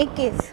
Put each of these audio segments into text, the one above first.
21।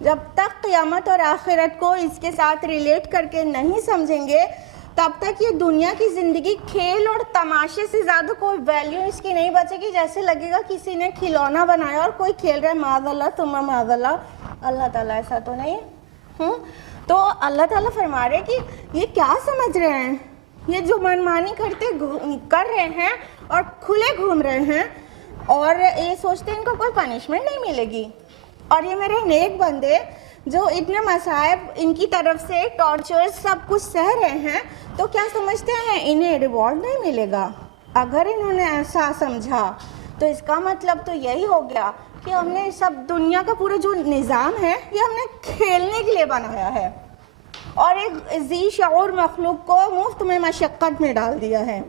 جب تک قیامت اور آخرت کو اس کے ساتھ ریلیٹ کر کے نہیں سمجھیں گے تب تک یہ دنیا کی زندگی کھیل اور تماشے سے زیادہ کوئی ویلیو اس کی نہیں بچے گی. جیسے لگے گا کسی نے کھلونا بنایا اور کوئی کھیل رہا ہے معاذ اللہ ثم معاذ اللہ تعالیٰ ایسا تو نہیں. تو اللہ تعالیٰ فرما رہے کہ یہ کیا سمجھ رہے ہیں, یہ جو منمانی کر رہے ہیں اور کھلے گھوم رہے ہیں اور یہ سوچتے ہیں ان کو کوئی پنشمنٹ نہیں ملے گی, اور یہ میرے نیک بندے جو اتنے مصائب ان کی طرف سے ٹارچر سب کچھ سہ رہے ہیں, تو کیا سمجھتے ہیں انہیں ریوارڈ نہیں ملے گا؟ اگر انہوں نے ایسا سمجھا تو اس کا مطلب تو یہی ہو گیا کہ ہم نے سب دنیا کا پورا جو نظام ہے یہ ہم نے کھیلنے کے لیے بنایا ہے اور ایک ذی شعور مخلوق کو مفت میں مشقت میں ڈال دیا ہے.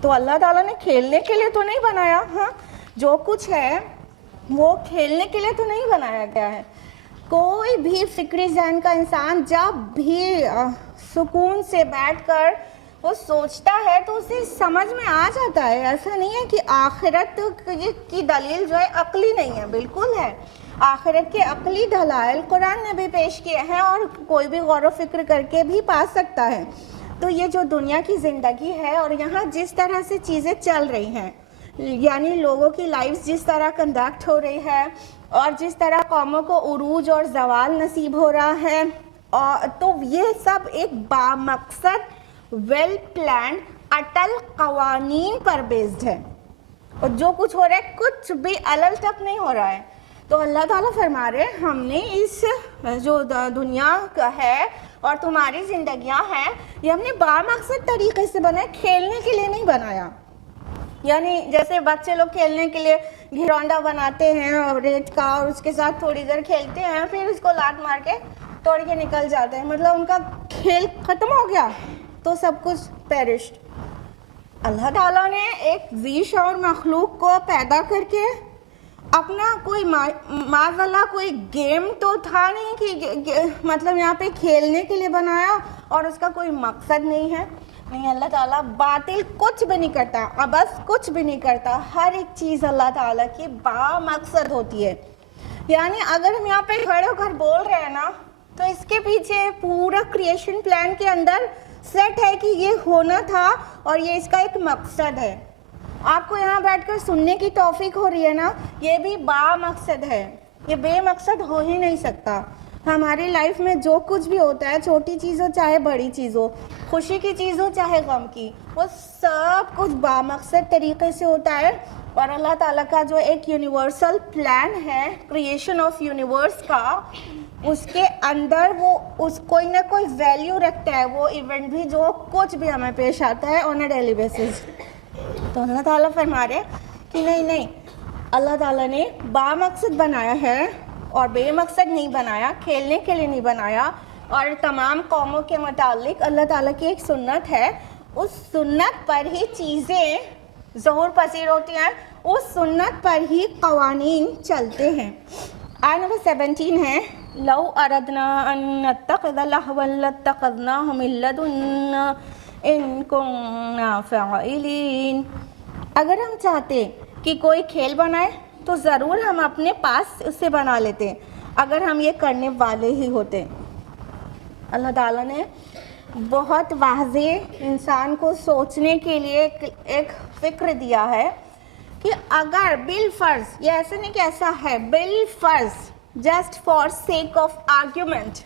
تو اللہ تعالیٰ نے کھیلنے کے لیے تو نہیں بنایا, ہاں جو کچھ ہے وہ کھیلنے کے لیے تو نہیں بنایا گیا ہے. کوئی بھی فکری ذہن کا انسان جب بھی سکون سے بیٹھ کر وہ سوچتا ہے تو اسے سمجھ میں آ جاتا ہے. ایسا نہیں ہے کہ آخرت کی دلیل جو ہے عقلی نہیں ہے, بالکل ہے. آخرت کے عقلی دلائل قرآن نے بھی پیش کیے ہیں اور کوئی بھی غور و فکر کر کے بھی پا سکتا ہے. تو یہ جو دنیا کی زندگی ہے اور یہاں جس طرح سے چیزیں چل رہی ہیں, یعنی لوگوں کی لائف جس طرح کنڈکٹ ہو رہی ہے اور جس طرح قوموں کو عروج اور زوال نصیب ہو رہا ہے, تو یہ سب ایک بامقصد ویل پلانڈ اٹل قوانین پر بیسڈ ہے, اور جو کچھ ہو رہا ہے کچھ بھی علل تک نہیں ہو رہا ہے. تو اللہ تعالیٰ فرما رہے ہم نے اس جو دنیا کا ہے اور تمہاری زندگیاں ہیں یہ ہم نے بامقصد طریقے سے بنایا, کھیلنے کے لیے نہیں بنایا. یعنی جیسے بچے لوگ کھیلنے کے لیے گھرونڈا بناتے ہیں ریت کا اور اس کے ساتھ تھوڑی دیر کھیلتے ہیں, پھر اس کو لات مار کے توڑ کے نکل جاتے ہیں, مطلب ان کا کھیل ختم ہو گیا تو سب کچھ پیرشڈ. اللہ تعالیٰ نے ایک ذی شعور مخلوق کو پیدا کر کے اپنا کوئی معاذ اللہ کوئی گیم تو تھا نہیں کہ مطلب یہاں پہ کھیلنے کے لیے بنایا اور اس کا کوئی مقصد نہیں ہے. نہیں, اللہ تعالیٰ باطل کچھ بھی نہیں کرتا, عبث کچھ بھی نہیں کرتا. ہر ایک چیز اللہ تعالیٰ کی بامقصد ہوتی ہے. یعنی اگر ہم یہاں پہ کھڑے ہو کر بول رہے ہیں نا تو اس کے پیچھے پورا کریشن پلان کے اندر سیٹ ہے کہ یہ ہونا تھا اور یہ اس کا ایک مقصد ہے. آپ کو یہاں بیٹھ کر سننے کی توفیق ہو رہی ہے نا, یہ بھی بامقصد ہے, یہ بے مقصد ہو ہی نہیں سکتا. ہماری لائف میں جو کچھ بھی ہوتا ہے, چھوٹی چیز ہو چاہے بڑی چیز ہو, خوشی کی چیز ہو چاہے غم کی, وہ سب کچھ بامقصد طریقے سے ہوتا ہے. اور اللہ تعالیٰ کا جو ایک یونیورسل پلان ہے کریشن آف یونیورس کا, اس کے اندر وہ اس کوئی نہ کوئی ویلیو رکھتا ہے وہ ایونٹ بھی جو کچھ بھی ہمیں پیش آتا ہے آن اے ڈیلی بیسس. تو اللہ تعالیٰ فرما رہے کہ نہیں, اللہ تعالیٰ نے بامقصد بنایا ہے اور بے مقصد نہیں بنایا, کھیلنے کے لیے نہیں بنایا. اور تمام قوموں کے متعلق اللہ تعالیٰ کی ایک سنت ہے, اس سنت پر ہی چیزیں ظہور پذیر ہوتی ہیں, اس سنت پر ہی قوانین چلتے ہیں. آیت نمبر 17 ہے لو اردنا ان نتخذ لہوا لاتخذناہ من لدنا ان کننا فاعلین. اگر ہم چاہتے کہ کوئی کھیل بنائے تو ضرور ہم اپنے پاس اسے بنا لیتے اگر ہم یہ کرنے والے ہی ہوتے. اللہ تعالیٰ نے بہت واضح انسان کو سوچنے کے لیے ایک فکر دیا ہے کہ اگر بالفرض, یہ ایسا نہیں کہ ایسا ہے, بالفرض just for sake of argument,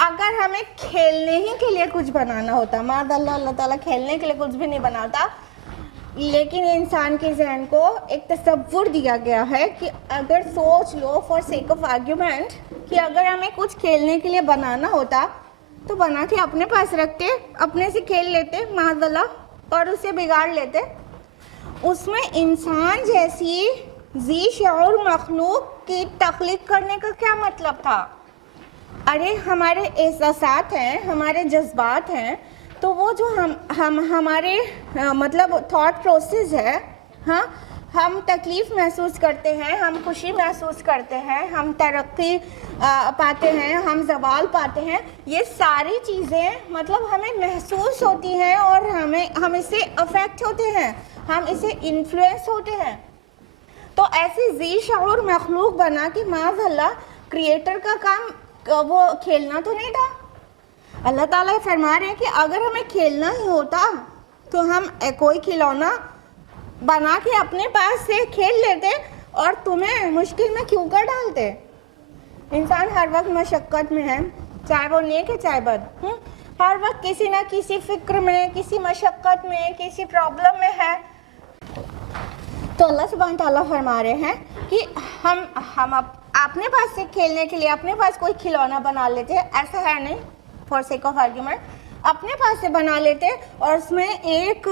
اگر ہمیں کھیلنے ہی کے لیے کچھ بنانا ہوتا, معاذ اللہ اللہ تعالیٰ کھیلنے کے لیے کچھ بھی نہیں بناتا, لیکن انسان کے ذہن کو ایک تصور دیا گیا ہے کہ اگر سوچ لو فار سیک آف آرگیومنٹ کہ اگر ہمیں کچھ کھیلنے کے لیے بنانا ہوتا تو بنا کے اپنے پاس رکھتے, اپنے سے کھیل لیتے معاذ اللہ, اور اسے بگاڑ لیتے. اس میں انسان جیسی ذی شعور مخلوق کی تخلیق کرنے کا کیا مطلب تھا؟ ارے ہمارے احساسات ہیں, ہمارے جذبات ہیں, تو وہ جو ہمارے مطلب تھاٹ پروسیس ہے, ہاں ہم تکلیف محسوس کرتے ہیں, ہم خوشی محسوس کرتے ہیں, ہم ترقی پاتے ہیں, ہم زوال پاتے ہیں, یہ ساری چیزیں مطلب ہمیں محسوس ہوتی ہیں اور ہم اس سے افیکٹ ہوتے ہیں, ہم اسے انفلوئنس ہوتے ہیں. تو ایسی ذی شعور مخلوق بنا کہ معاذ اللہ کریٹر کا کام وہ کھیلنا تو نہیں تھا. اللہ تعالیٰ فرما رہے ہیں کہ اگر ہمیں کھیلنا ہی ہوتا تو ہم کوئی کھلونا بنا کے اپنے پاس سے کھیل لیتے اور تمہیں مشکل میں کیوں کر ڈالتے. انسان ہر وقت مشقت میں ہے, چاہے وہ نیک ہے چاہے بد, ہر وقت کسی نہ کسی فکر میں, کسی مشقت میں, کسی پرابلم میں ہے. تو اللہ سبحانہ تعالیٰ فرما رہے ہیں کہ ہم اپنے پاس سے کھیلنے کے لیے اپنے پاس کوئی کھلونا بنا لیتے, ایسا ہے نہیں, فار سیک آف آرگیومنٹ اپنے پاس سے بنا لیتے اور اس میں ایک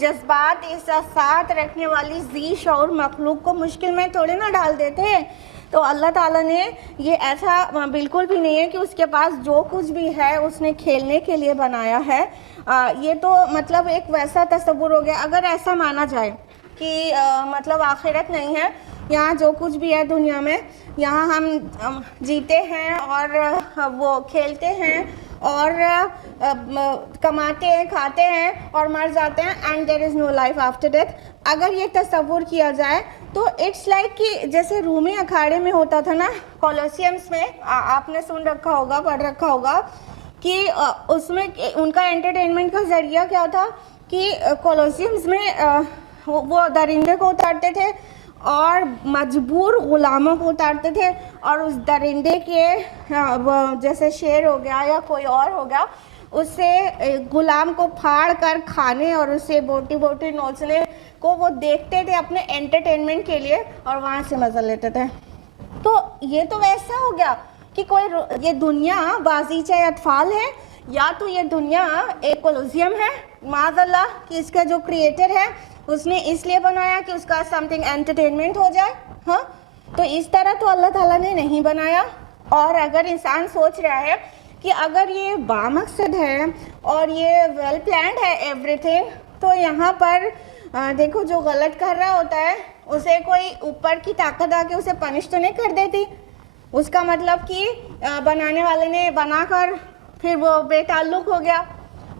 جذبات احساسات رکھنے والی ذی شعور مخلوق کو مشکل میں تھوڑے نہ ڈال دیتے. تو اللہ تعالیٰ نے یہ ایسا بالکل بھی نہیں ہے کہ اس کے پاس جو کچھ بھی ہے اس نے کھیلنے کے لیے بنایا ہے. یہ تو مطلب ایک ویسا تصور ہو گیا. اگر ایسا مانا جائے کہ مطلب آخرت نہیں ہے, یہاں جو کچھ بھی ہے دنیا میں, یہاں ہم جیتے ہیں اور وہ کھیلتے ہیں اور کماتے ہیں, کھاتے ہیں اور مر جاتے ہیں, and there is no life after death. اگر یہ تصور کیا جائے تو اٹس لائک کہ جیسے رومی اکھاڑے میں ہوتا تھا نا, کولوسیمس میں, آپ نے سن رکھا ہوگا, پڑھ رکھا ہوگا کہ اس میں ان کا انٹرٹینمنٹ کا ذریعہ کیا تھا کہ کولوسیمس میں وہ درندے کو اتارتے تھے اور مجبور غلاموں کو اتارتے تھے, اور اس درندے کے جیسے شیر ہو گیا یا کوئی اور ہو گیا, اس سے غلام کو پھاڑ کر کھانے اور اسے بوٹی بوٹی نوچنے کو وہ دیکھتے تھے اپنے انٹرٹینمنٹ کے لیے اور وہاں سے مزہ لیتے تھے. تو یہ تو ویسا ہو گیا کہ کوئی یہ دنیا بازیچہ اطفال ہے, یا تو یہ دنیا ایک کولوسیوم ہے معاذ اللہ کہ اس کا جو کریٹر ہے اس نے اس لیے بنایا کہ اس کا سم تھنگ انٹرٹینمنٹ ہو جائے. ہاں, تو اس طرح تو اللہ تعالیٰ نے نہیں بنایا. اور اگر انسان سوچ رہا ہے کہ اگر یہ بامقصد ہے اور یہ ویل پلانڈ ہے ایوری تھنگ, تو یہاں پر دیکھو جو غلط کر رہا ہوتا ہے اسے کوئی اوپر کی طاقت آ کے اسے پنش تو نہیں کر دیتی. اس کا مطلب کہ بنانے والے نے بنا کر پھر وہ بے تعلق ہو گیا.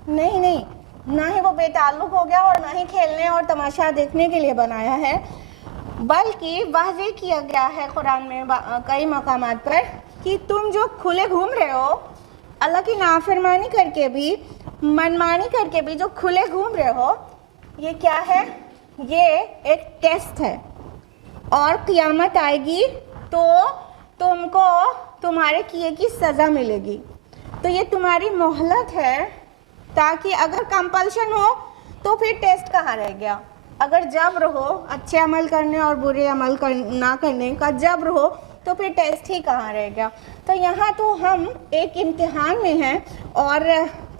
نہیں, نہ ہی وہ بے تعلق ہو گیا اور نہ ہی کھیلنے اور تماشا دیکھنے کے لیے بنایا ہے, بلکہ واضح کیا گیا ہے قرآن میں کئی مقامات پر کہ تم جو کھلے گھوم رہے ہو, اللہ کی نافرمانی کر کے بھی, منمانی کر کے بھی جو کھلے گھوم رہے ہو, یہ کیا ہے؟ یہ ایک ٹیسٹ ہے, اور قیامت آئے گی تو تم کو تمہارے کیے کی سزا ملے گی. تو یہ تمہاری مہلت ہے, تاکہ اگر کمپلشن ہو تو پھر ٹیسٹ کہاں رہ گیا. اگر جبر ہو اچھے عمل کرنے اور برے عمل نہ کرنے کا جبر ہو تو پھر ٹیسٹ ہی کہاں رہ گیا. تو یہاں تو ہم ایک امتحان میں ہیں, اور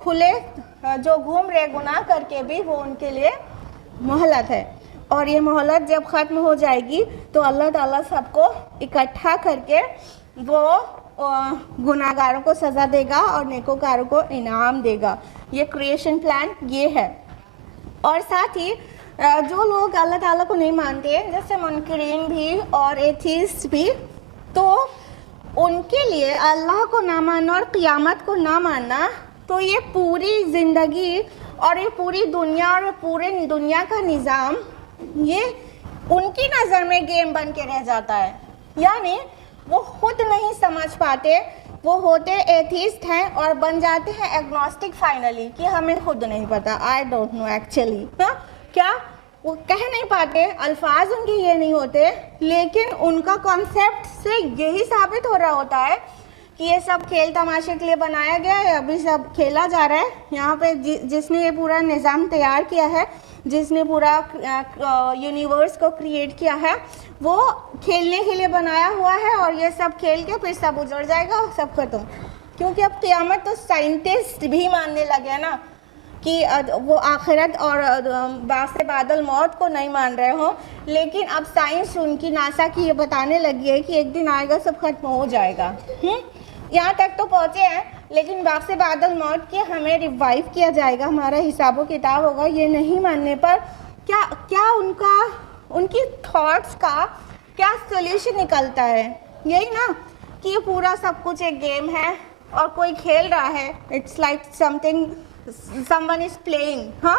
کھلے جو گھوم رہے گناہ کر کے بھی وہ ان کے لیے مہلت ہے, اور یہ مہلت جب ختم ہو جائے گی تو اللہ تعالیٰ سب کو اکٹھا کر کے وہ گناہ گاروں کو سزا دے گا اور نیکوکاروں کو انعام دے گا. یہ کریشن پلان یہ ہے. اور ساتھ ہی جو لوگ اللہ تعالیٰ کو نہیں مانتے, جیسے منکرین بھی اور ایتھیسٹ بھی, تو ان کے لیے اللہ کو نہ ماننا اور قیامت کو نہ ماننا, تو یہ پوری زندگی اور یہ پوری دنیا اور پورے دنیا کا نظام یہ ان کی نظر میں گیم بن کے رہ جاتا ہے. یعنی وہ خود نہیں سمجھ پاتے, وہ ہوتے ایتھیسٹ ہیں اور بن جاتے ہیں ایگنوسٹک فائنلی کہ ہمیں خود نہیں پتا, آئی ڈونٹ نو ایکچولی. کیا وہ کہہ نہیں پاتے, الفاظ ان کے یہ نہیں ہوتے, لیکن ان کا کانسیپٹ سے یہی ثابت ہو رہا ہوتا ہے کہ یہ سب کھیل تماشے کے لیے بنایا گیا ہے, ابھی سب کھیلا جا رہا ہے. یہاں پہ جس نے یہ پورا نظام تیار کیا ہے, جس نے پورا یونیورس کو کریٹ کیا ہے, وہ کھیلنے کے لیے بنایا ہوا ہے, اور یہ سب کھیل کے پھر سب اجڑ جائے گا, سب ختم. کیونکہ اب قیامت تو سائنٹسٹ بھی ماننے لگے نا کہ وہ آخرت اور بعد بادل موت کو نہیں مان رہے ہوں, لیکن اب سائنس ان کی ناسا کی یہ بتانے لگی ہے کہ ایک دن آئے گا سب ختم ہو جائے گا. یہاں تک تو پہنچے ہیں, لیکن باغ سے بادل موت کے ہمیں ریوائیو کیا جائے گا, ہمارا حساب و کتاب ہوگا. یہ نہیں ماننے پر کیا ان کی تھاٹس کا کیا سولوشن نکلتا ہے؟ یہی نا کہ یہ پورا سب کچھ ایک گیم ہے اور کوئی کھیل رہا ہے. It's like someone is playing. ہاں,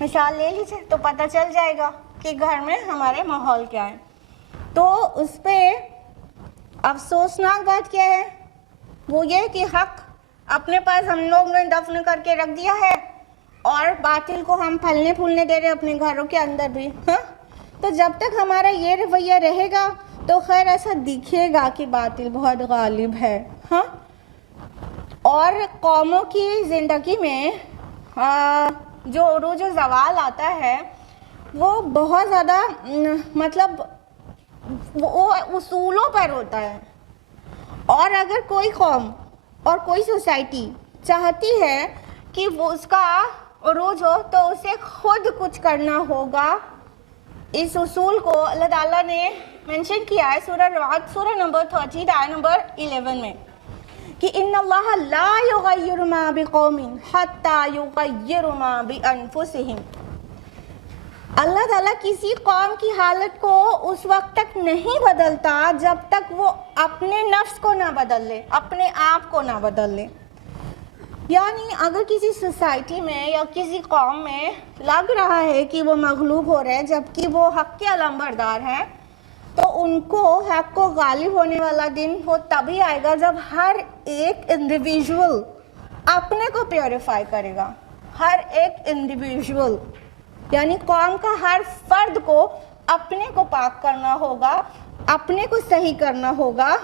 مثال لے لیجیے تو پتہ چل جائے گا کہ گھر میں ہمارے ماحول کیا ہے. تو اس پہ افسوسناک بات کیا ہے؟ وہ یہ کہ حق اپنے پاس ہم لوگ نے دفن کر کے رکھ دیا ہے اور باطل کو ہم پھلنے پھولنے دے رہے ہیں اپنے گھروں کے اندر بھی. تو جب تک ہمارا یہ رویہ رہے گا تو خیر ایسا دکھے گا کہ باطل بہت غالب ہے. اور قوموں کی زندگی میں جو عروج و زوال آتا ہے وہ بہت زیادہ مطلب وہ اصولوں پر ہوتا ہے. اور اگر کوئی قوم اور کوئی سوسائٹی چاہتی ہے کہ وہ اس کا عروج ہو تو اسے خود کچھ کرنا ہوگا. اس اصول کو اللہ تعالیٰ نے منشن کیا ہے سورہ رعد سورہ نمبر 30 آیت نمبر 11 میں کہ ان اللہ لا یغیر ما بقوم حتی یغیروا ما بانفسہم. اللہ تعالیٰ کسی قوم کی حالت کو اس وقت تک نہیں بدلتا جب تک وہ اپنے نفس کو نہ بدل لے, اپنے آپ کو نہ بدل لے. یعنی اگر کسی سوسائٹی میں یا کسی قوم میں لگ رہا ہے کہ وہ مغلوب ہو رہے ہیں جبکہ وہ حق کے علمبردار ہیں تو ان کو حق کو غالب ہونے والا دن وہ تبھی آئے گا جب ہر ایک انڈیویژول اپنے کو پیوریفائی کرے گا. ہر ایک انڈیویژول یعنی قوم کا ہر فرد کو اپنے کو پاک کرنا ہوگا, اپنے کو صحیح کرنا ہوگا,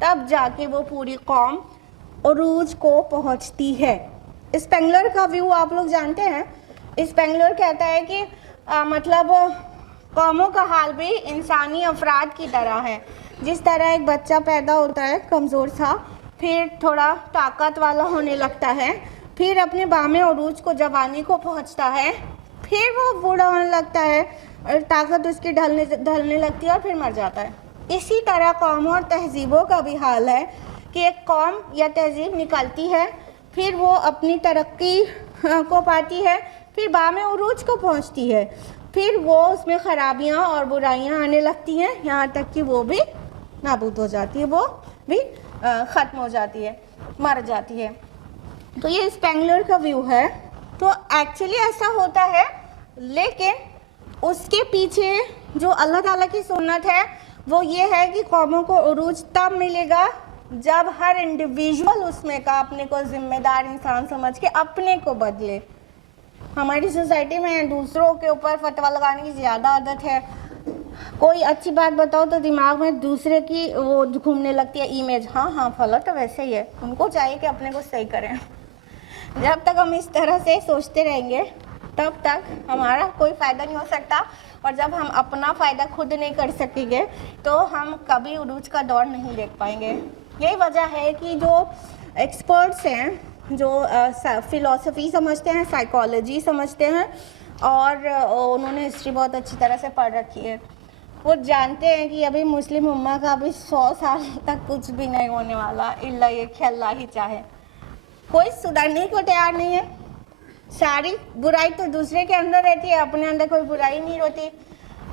تب جا کے وہ پوری قوم عروج کو پہنچتی ہے. اسپینگلر کا ویو آپ لوگ جانتے ہیں. اسپینگلر کہتا ہے کہ مطلب قوموں کا حال بھی انسانی افراد کی طرح ہے. جس طرح ایک بچہ پیدا ہوتا ہے کمزور سا, پھر تھوڑا طاقت والا ہونے لگتا ہے, پھر اپنے بام عروج کو جوانی کو پہنچتا ہے, پھر وہ بوڑھا ہونے لگتا ہے اور طاقت اس کی ڈھلنے لگتی ہے اور پھر مر جاتا ہے. اسی طرح قوموں اور تہذیبوں کا بھی حال ہے کہ ایک قوم یا تہذیب نکلتی ہے, پھر وہ اپنی ترقی کو پاتی ہے, پھر بام عروج کو پہنچتی ہے, پھر وہ اس میں خرابیاں اور برائیاں آنے لگتی ہیں یہاں تک کہ وہ بھی نابود ہو جاتی ہے, وہ بھی ختم ہو جاتی ہے, مر جاتی ہے. تو یہ اسپینگلر کا ویو ہے. تو ایکچولی ایسا ہوتا ہے, لیکن اس کے پیچھے جو اللہ تعالیٰ کی سنت ہے وہ یہ ہے کہ قوموں کو عروج تب ملے گا جب ہر انڈیویژول اس میں کا اپنے کو ذمہ دار انسان سمجھ کے اپنے کو بدلے. ہماری سوسائٹی میں دوسروں کے اوپر فتویٰ لگانے کی زیادہ عادت ہے. کوئی اچھی بات بتاؤ تو دماغ میں دوسرے کی وہ گھومنے لگتی ہے امیج, ہاں فلاں تو ویسے ہی ہے. ان کو چاہیے کہ اپنے کو صحیح کریں. جب تک ہم اس طرح سے سوچتے رہیں گے تب تک ہمارا کوئی فائدہ نہیں ہو سکتا, اور جب ہم اپنا فائدہ خود نہیں کر سکیں گے تو ہم کبھی عروج کا دور نہیں دیکھ پائیں گے. یہی وجہ ہے کہ جو ایکسپرٹس ہیں, جو فلسفی سمجھتے ہیں, سائیکالوجی سمجھتے ہیں, اور انہوں نے ہسٹری بہت اچھی طرح سے پڑھ رکھی ہے, وہ جانتے ہیں کہ ابھی مسلم امہ کا ابھی 100 سال تک کچھ بھی نہیں ہونے والا الا یہ کہ اللہ ہی چاہے. کوئی سدھرنے کو تیار نہیں ہے. ساری برائی تو دوسرے کے اندر رہتی ہے, اپنے اندر کوئی برائی نہیں ہوتی.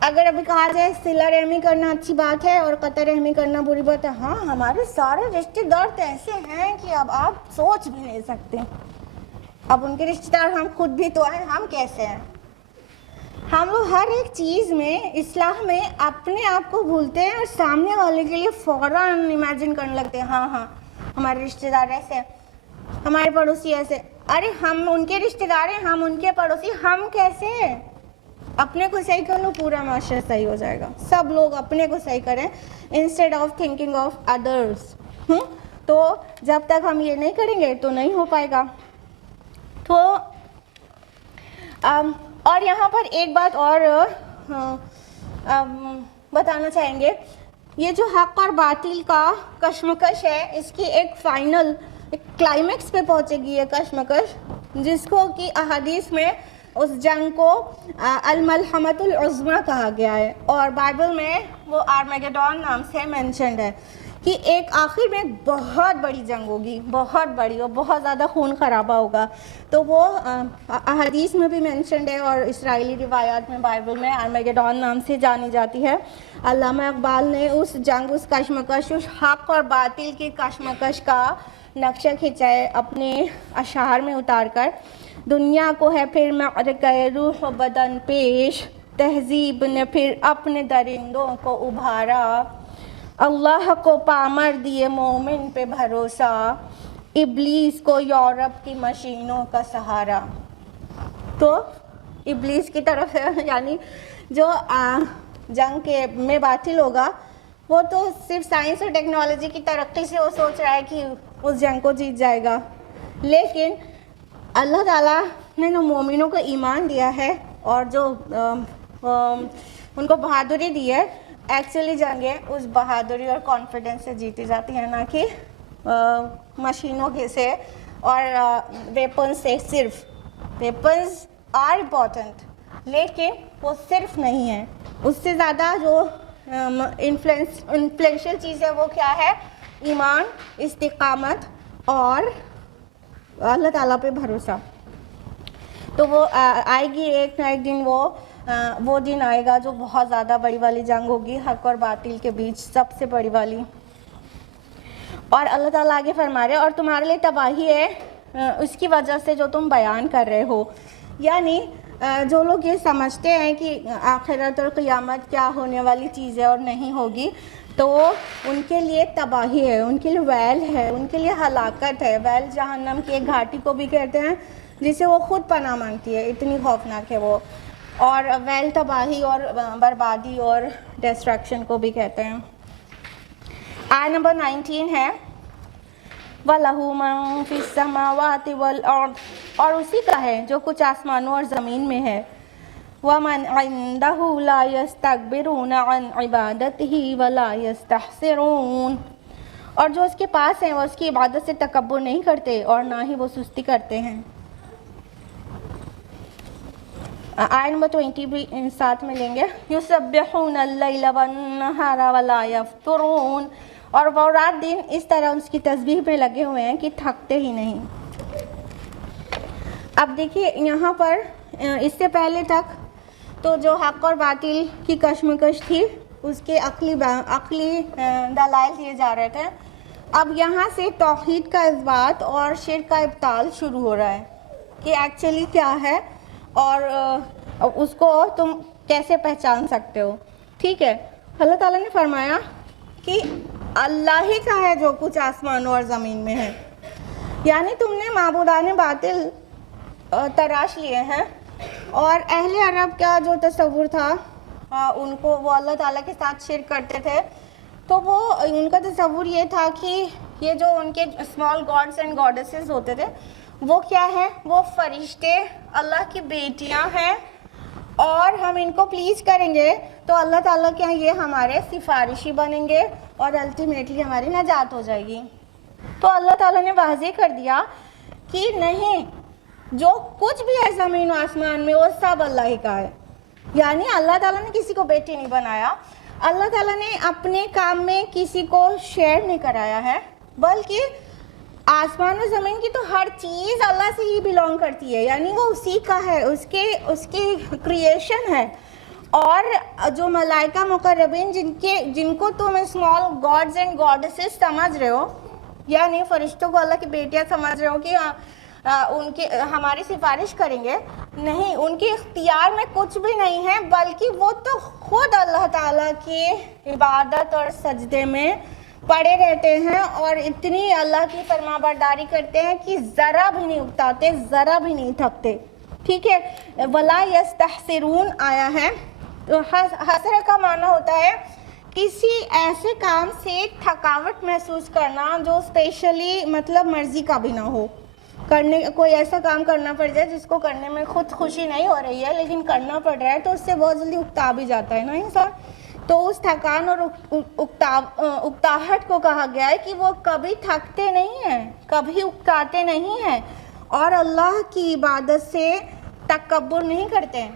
اگر ابھی کہا جائے صلہ رحمی کرنا اچھی بات ہے اور قطع رحمی کرنا بری بات ہے, ہاں ہمارے سارے رشتے دار تو ایسے ہیں کہ اب آپ سوچ بھی نہیں سکتے. اب ان کے رشتے دار ہم خود بھی تو ہیں, ہم کیسے ہیں. ہم لوگ ہر ایک چیز میں اصلاح میں اپنے آپ کو بھولتے ہیں اور سامنے والے کے لیے فوراً امیجن کرنے لگتے ہیں, ہاں ہمارے رشتے دار ایسے ہیں, ہمارے پڑوسی ایسے. ارے ہم ان کے رشتے دار ہیں, ہم ان کے پڑوسی, ہم کیسے ہیں. اپنے کو صحیح کر لو, پورا معاشرہ صحیح ہو جائے گا. سب لوگ اپنے کو صحیح کریں instead of thinking of others. تو جب تک ہم یہ نہیں کریں گے تو نہیں ہو پائے گا. تو اور یہاں پر ایک بات اور بتانا چاہیں گے, یہ جو حق اور باطل کا کشمکش ہے اس کی ایک فائنل کلائمیکس پہ پہنچے گی یہ کشمکش, جس کو کہ احادیث میں اس جنگ کو الملحمۃ العظمیٰ کہا گیا ہے, اور بائبل میں وہ آرمیگیڈون نام سے مینشنڈ ہے کہ ایک آخر میں بہت بڑی جنگ ہوگی, بہت بڑی, اور بہت زیادہ خون خرابہ ہوگا. تو وہ احادیث میں بھی مینشنڈ ہے اور اسرائیلی روایات میں بائبل میں آرمیگیڈون نام سے جانی جاتی ہے. علامہ اقبال نے اس جنگ, اس کشمکش, اس حق اور باطل کی کشمکش کا نقشہ کھینچائے اپنے اشعار میں اتار کر. دنیا کو ہے پھر معرکہ روح و بدن پیش، تہذیب نے پھر اپنے درندوں کو ابھارا. اللہ کو پامر دیے مومن پہ بھروسہ، ابلیس کو یورپ کی مشینوں کا سہارا. تو ابلیس کی طرف یعنی جو جنگ کے میں باطل ہوگا وہ تو صرف سائنس اور ٹیکنالوجی کی ترقی سے وہ سوچ رہا ہے کہ اس جنگ کو جیت جائے گا، لیکن اللہ تعالیٰ نے جو مومنوں کو ایمان دیا ہے اور جو ان کو بہادری دی ہے، ایکچولی جنگیں اس بہادری اور کانفیڈنس سے جیتی جاتی ہیں، نہ کہ مشینوں کے سے اور ویپنز سے. صرف ویپنز آر امپورٹنٹ لیکن وہ صرف نہیں ہیں، اس سے زیادہ جو انفلوئنشل چیز ہے وہ کیا ہے؟ ایمان، استقامت اور اللہ تعالیٰ پہ بھروسہ. تو وہ آئے گی ایک نہ ایک دن، وہ دن آئے گا جو بہت زیادہ بڑی والی جنگ ہوگی حق اور باطل کے بیچ، سب سے بڑی والی. اور اللہ تعالیٰ آگے فرما رہے اور تمہارے لیے تباہی ہے اس کی وجہ سے جو تم بیان کر رہے ہو. یعنی جو لوگ یہ سمجھتے ہیں کہ آخرت اور قیامت کیا ہونے والی چیز ہے اور نہیں ہوگی، تو ان کے لیے تباہی ہے، ان کے لیے ویل ہے، ان کے لیے ہلاکت ہے. ویل جہنم کی ایک گھاٹی کو بھی کہتے ہیں جسے وہ خود پناہ مانگتی ہے، اتنی خوفناک ہے وہ. اور ویل تباہی اور بربادی اور ڈسٹریکشن کو بھی کہتے ہیں. آیت نمبر 19 ہے وَلَهُ مَن فِي السَّمَاوَاتِ وَالْأَرْضِ، اور اسی کا ہے جو کچھ آسمانوں اور زمین میں ہے. وَمَنْ عِنْدَهُ لَا يَسْتَكْبِرُونَ عَنْ عِبَادَتِهِ وَلَا يَسْتَحْسِرُونَ، اور جو اس کے پاس ہیں وہ اس کی عبادت سے تکبر نہیں کرتے اور نہ ہی وہ سستی کرتے ہیں. آیت نمبر 20 بھی ساتھ میں لیں گے. يُسَبِّحُونَ اللَّيْلَ وَالنَّهَارَ وَلَا يَفْتُرُونَ، اور وہ رات دن اس طرح اس کی تسبیح میں لگے ہوئے ہیں کہ تھکتے ہی نہیں. اب دیکھیے یہاں پر اس سے پہلے تک تو جو حق اور باطل کی کشمکش تھی اس کے عقلی دلائل دیے جا رہے تھے. اب یہاں سے توحید کا اثبات اور شرک کا ابطال شروع ہو رہا ہے کہ ایکچولی کیا ہے اور اس کو تم کیسے پہچان سکتے ہو. ٹھیک ہے، اللہ تعالیٰ نے فرمایا کہ اللہ ہی کا ہے جو کچھ آسمانوں اور زمین میں ہے. یعنی تم نے معبودان باطل تراش لیے ہیں، اور اہل عرب کا جو تصور تھا ان کو وہ اللہ تعالیٰ کے ساتھ شرک کرتے تھے، تو وہ ان کا تصور یہ تھا کہ یہ جو ان کے اسمال گاڈس اینڈ گاڈسز ہوتے تھے وہ کیا ہے؟ وہ فرشتے اللہ کی بیٹیاں ہیں، اور ہم ان کو پلیز کریں گے تو اللہ تعالیٰ کے یہ ہمارے سفارشی بنیں گے اور الٹیمیٹلی ہماری نجات ہو جائے گی. تو اللہ تعالیٰ نے واضح کر دیا کہ نہیں، جو کچھ بھی ہے زمین و آسمان میں وہ سب اللہ ہی کا ہے. یعنی اللہ تعالیٰ نے کسی کو بیٹی نہیں بنایا، اللہ تعالیٰ نے اپنے کام میں کسی کو شیئر نہیں کرایا ہے، بلکہ آسمان و زمین کی تو ہر چیز اللہ سے ہی بیلونگ کرتی ہے. یعنی وہ اسی کا ہے، اس کی کریشن ہے. اور جو ملائکہ مقربین جن کو تم اسمال گاڈز اینڈ گاڈسز سمجھ رہے ہو، یعنی فرشتوں کو اللہ کی بیٹیاں سمجھ رہے ہو کہ ان کے ہماری سفارش کریں گے، نہیں، ان کے اختیار میں کچھ بھی نہیں ہے، بلکہ وہ تو خود اللہ تعالیٰ کی عبادت اور سجدے میں پڑے رہتے ہیں اور اتنی اللہ کی فرما برداری کرتے ہیں کہ ذرا بھی نہیں اکتاتے، ذرا بھی نہیں تھکتے. ٹھیک ہے، وَلَا يَسْتَحْسِرُونَ آیا ہے. حسر کا معنی ہوتا ہے کسی ایسے کام سے تھکاوٹ محسوس کرنا جو اسپیشلی مطلب مرضی کا بھی نہ ہو. کوئی ایسا کام کرنا پڑ جائے جس کو کرنے میں خود خوشی نہیں ہو رہی ہے لیکن کرنا پڑ رہا ہے، تو اس سے بہت جلدی اکتا بھی جاتا ہے نا انسان. تو اس تھکان اور اکتاہٹ کو کہا گیا ہے کہ وہ کبھی تھکتے نہیں ہیں، کبھی اکتاتے نہیں ہیں اور اللہ کی عبادت سے تکبر نہیں کرتے ہیں.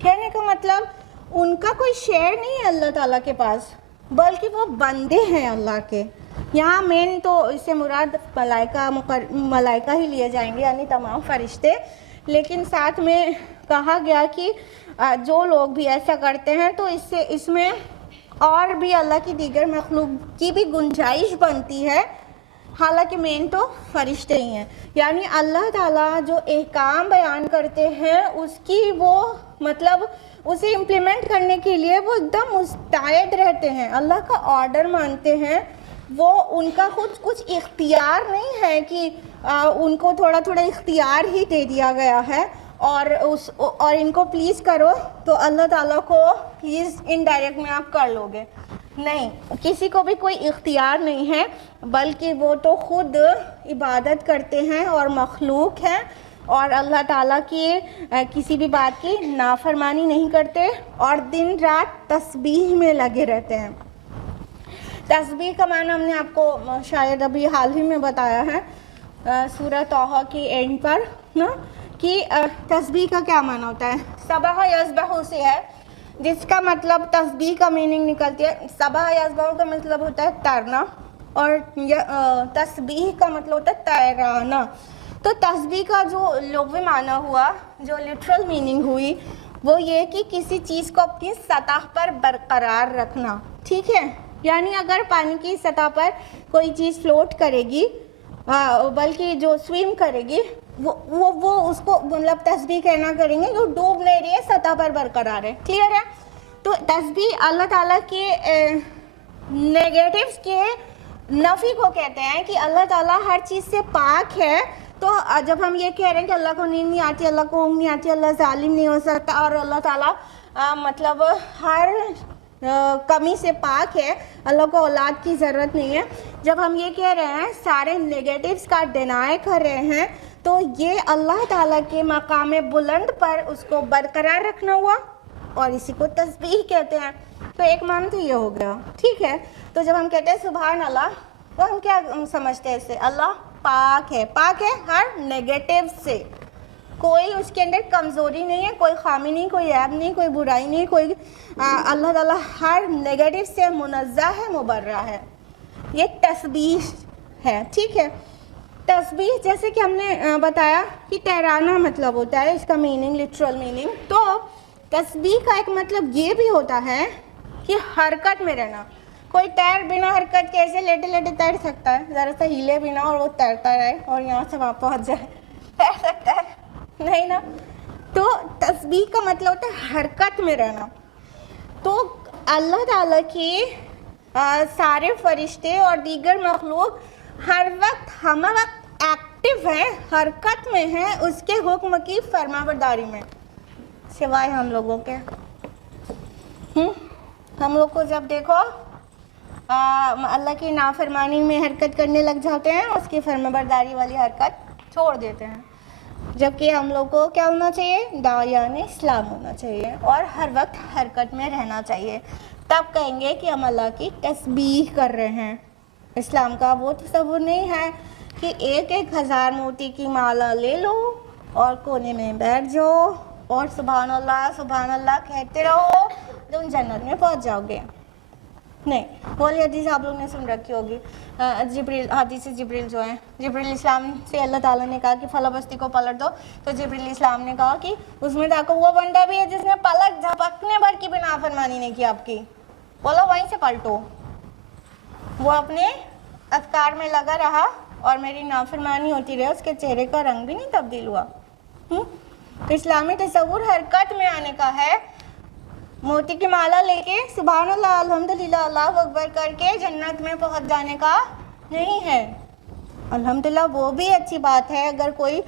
کہنے کا مطلب ان کا کوئی شیئر نہیں ہے اللہ تعالیٰ کے پاس، بلکہ وہ بندے ہیں اللہ کے. یہاں مین تو اس سے مراد ملائکہ ہی لیے جائیں گے، یعنی تمام فرشتے. لیکن ساتھ میں کہا گیا کہ جو لوگ بھی ایسا کرتے ہیں تو اس میں اور بھی اللہ کی دیگر مخلوق کی بھی گنجائش بنتی ہے حالانکہ مین تو فرشتے ہی ہیں. یعنی اللہ تعالیٰ جو احکام بیان کرتے ہیں اس کی وہ مطلب اسے امپلیمنٹ کرنے کے لیے وہ ایک دم مستعد رہتے ہیں. اللہ کا آرڈر مانتے ہیں. وہ ان کا خود کچھ اختیار نہیں ہے کہ ان کو تھوڑا تھوڑا اختیار ہی دے دیا گیا ہے اور ان کو پلیز کرو تو اللہ تعالیٰ کو پلیز انڈائریکٹ میں آپ کر لو گے. نہیں, کسی کو بھی کوئی اختیار نہیں ہے, بلکہ وہ تو خود عبادت کرتے ہیں اور مخلوق ہیں اور اللہ تعالیٰ کی کسی بھی بات کی نافرمانی نہیں کرتے اور دن رات تسبیح میں لگے رہتے ہیں. تسبیح کا معنی ہم نے آپ کو شاید ابھی حال ہی میں بتایا ہے سورہ طٰہٰ کی اینڈ پر نا, کہ تسبیح کا کیا معنی ہوتا ہے. سبح یسبح سے ہے جس کا مطلب تسبیح کا میننگ نکلتی ہے. سبح یسبح کا مطلب ہوتا ہے تیرنا اور تسبیح کا مطلب ہوتا ہے تیرانا. تو تسبیح کا جو لغوی معنی ہوا, جو لٹرل میننگ ہوئی, وہ یہ کہ کسی چیز کو اپنی سطح پر برقرار رکھنا. ٹھیک ہے, یعنی اگر پانی کی سطح پر کوئی چیز فلوٹ کرے گی بلکہ جو سویم کرے گی وہ اس کو مطلب تسبیح کہنا کریں گے جو ڈوب نہیں رہی ہے, سطح پر برقرار ہے. کلیئر ہے. تو تسبیح اللہ تعالیٰ کے نیگیٹیوز کے نفی کو کہتے ہیں کہ اللہ تعالیٰ ہر چیز سے پاک ہے. تو جب ہم یہ کہہ رہے ہیں کہ اللہ کو نیند نہیں آتی, اللہ کو اونگ نہیں آتی, اللہ ظالم نہیں ہو سکتا اور اللہ تعالیٰ مطلب ہر کمی سے پاک ہے, اللہ کو اولاد کی ضرورت نہیں ہے, جب ہم یہ کہہ رہے ہیں سارے نیگیٹیوز کا ڈینائی کر رہے ہیں, تو یہ اللہ تعالیٰ کے مقام بلند پر اس کو برقرار رکھنا ہوا اور اسی کو تسبیح کہتے ہیں. تو ایک معنی تو یہ ہو گیا. ٹھیک ہے, تو جب ہم کہتے ہیں سبحان اللہ تو ہم کیا سمجھتے ہیں اس سے, اللہ پاک ہے, پاک ہے ہر نیگیٹیو سے, کوئی اس کے اندر کمزوری نہیں ہے, کوئی خامی نہیں, کوئی عیب نہیں, کوئی برائی نہیں, کوئی اللہ تعالیٰ ہر نیگیٹو سے منزہ ہے, مبرہ ہے. یہ تسبیح ہے. ٹھیک ہے, تسبیح جیسے کہ ہم نے بتایا کہ تیرانا مطلب ہوتا ہے, اس کا میننگ لٹرل میننگ. تو تسبیح کا ایک مطلب یہ بھی ہوتا ہے کہ حرکت میں رہنا. کوئی تیر بنا حرکت کے ایسے لیٹے لیٹے تیر سکتا ہے, ذرا سا ہیلے بنا اور وہ تیرتا رہے اور یہاں سے وہاں پہنچ جائے, تیر سکتا ہے نہیں نا. تو تسبیح کا مطلب ہوتا ہے حرکت میں رہنا. تو اللہ تعالیٰ کی سارے فرشتے اور دیگر مخلوق ہر وقت ہم وقت ایکٹیو ہیں, حرکت میں ہیں اس کے حکم کی فرما برداری میں, سوائے ہم لوگوں کے. ہم لوگ کو جب دیکھو اللہ کی نافرمانی میں حرکت کرنے لگ جاتے ہیں, اس کی فرما برداری والی حرکت چھوڑ دیتے ہیں. جبکہ ہم لوگ کو کیا ہونا چاہیے, داعیان اسلام ہونا چاہیے اور ہر وقت حرکت میں رہنا چاہیے. تب کہیں گے کہ ہم اللہ کی تسبیح کر رہے ہیں. اسلام کا وہ تصور نہیں ہے کہ 1000 موتی کی مالا لے لو اور کونے میں بیٹھ جاؤ اور سبحان اللہ کہتے رہو, تم جنت میں پہنچ جاؤ گے. نہیں, والی حدیث آپ لوگ نے سن رکھی ہوگی, حدیث جبریل جو ہیں, جبریل اسلام سے اللہ تعالیٰ نے کہا کہ فلاں بستی کو پلٹ دو, تو جبریل اسلام نے کہا کہ اس میں تاکہ وہ بندہ بھی ہے جس نے پلٹ جھپکنے بھر کی بھی نافرمانی نہیں کی آپ کی, بولو وہیں سے پلٹو. وہ اپنے اذکار میں لگا رہا اور میری نافرمانی ہوتی رہے, اس کے چہرے کا رنگ بھی نہیں تبدیل ہوا. اسلامی تصور حرکت میں آنے کا ہے, موتی کی مالا لے کے سبحان اللہ الحمدللہ اللہ اکبر کر کے جنت میں پہنچ جانے کا نہیں ہے. الحمدللہ وہ بھی اچھی بات ہے, اگر کوئی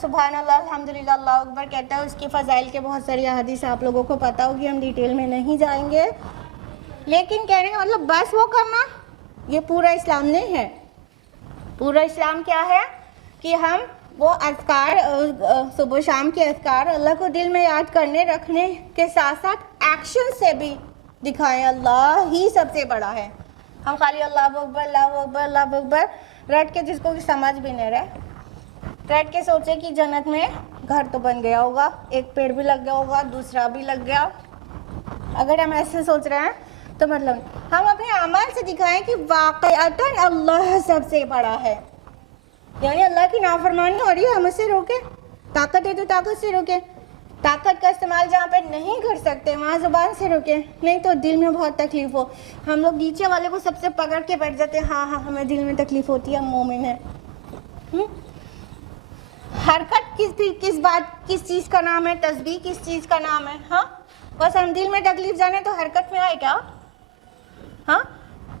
سبحان اللہ الحمدللہ اللہ اکبر کہتا ہے, اس کی فضائل کے بہت ساری احادیث آپ لوگوں کو پتہ ہوگی, ہم ڈیٹیل میں نہیں جائیں گے. لیکن کہنے کا مطلب بس وہ کرنا یہ پورا اسلام نہیں ہے. پورا اسلام کیا ہے کہ ہم وہ اذکار صبح و شام کے اذکار اللہ کو دل میں یاد کرنے رکھنے کے ساتھ ساتھ ایکشن سے بھی دکھائیں. اللہ ہی سب سے بڑا ہے. ہم خالی اللہ اکبر اللہ اکبر اللہ اکبر رٹ کے, جس کو سمجھ بھی نہیں رہے, رٹ کے سوچے کہ جنت میں گھر تو بن گیا ہوگا, ایک پیڑ بھی لگ گیا ہوگا, دوسرا بھی لگ گیا. اگر ہم ایسے سوچ رہے ہیں تو مطلب ہم اپنے اعمال سے دکھائیں کہ واقعتاً اللہ سب سے بڑا ہے. یعنی اللہ کی نافرمانی ہو رہی ہے, ہم اس سے روکے, طاقت ہے تو طاقت سے روکے. طاقت کا استعمال جہاں پہ نہیں کر سکتے وہاں زبان سے رکے، نہیں تو دل میں بہت تکلیف ہو. ہم لوگ نیچے والے کو سب سے پکڑ کے بیٹھ جاتے ہیں، ہاں ہاں ہمیں دل میں تکلیف ہوتی ہے، ہم مومن ہیں. حرکت کس بات کس چیز کا نام ہے؟ تسبیح کس چیز کا نام ہے؟ ہاں بس ہم دل میں تکلیف جانے تو حرکت میں آئے کیا؟ ہاں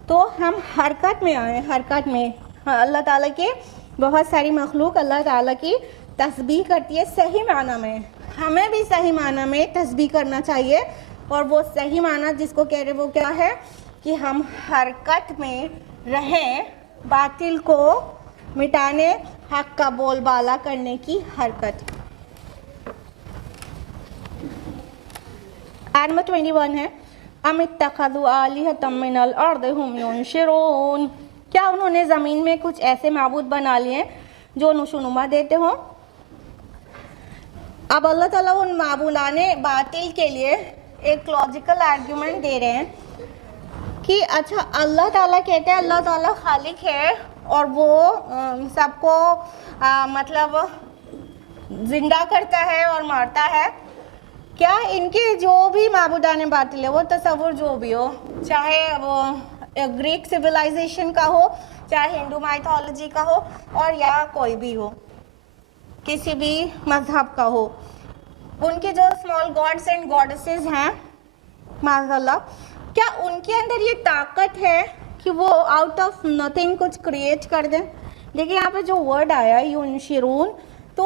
تو ہم حرکت میں آئیں، حرکت میں. اللہ تعالیٰ کے بہت ساری مخلوق اللہ تعالیٰ کی تسبیح کرتی ہے صحیح معنی میں. ہمیں بھی صحیح معنی میں تسبیح کرنا چاہیے، اور وہ صحیح معنی جس کو کہہ رہے وہ کیا ہے کہ ہم حرکت میں رہیں، باطل کو مٹانے، حق کا بول بالا کرنے کی حرکت. آیت نمبر 21 ہے ام اتخذوا آلہۃ من الارض ہم ینشرون. کیا انہوں نے زمین میں کچھ ایسے معبود بنا لیے جو نشونما دیتے ہوں؟ اب اللہ تعالیٰ ان معبودان باطل کے لیے ایک لاجیکل آرگیومنٹ دے رہے ہیں کہ اچھا اللہ تعالیٰ کہتے ہیں اللہ تعالیٰ خالق ہے اور وہ سب کو مطلب زندہ کرتا ہے اور مارتا ہے. کیا ان کے جو بھی معبودان باطل ہے وہ تصور جو بھی ہو، چاہے وہ گریک سویلائزیشن کا ہو، چاہے ہندو مائتھولوجی کا ہو، اور یا کوئی بھی ہو، کسی بھی مذہب کا ہو، ان کے جو اسمال گاڈس اینڈ گاڈسز ہیں معاذ اللہ، کیا ان کے اندر یہ طاقت ہے کہ وہ آؤٹ آف نتھنگ کچھ کریٹ کر دیں؟ دیکھیں یہاں پہ جو ورڈ آیا ینشرون، تو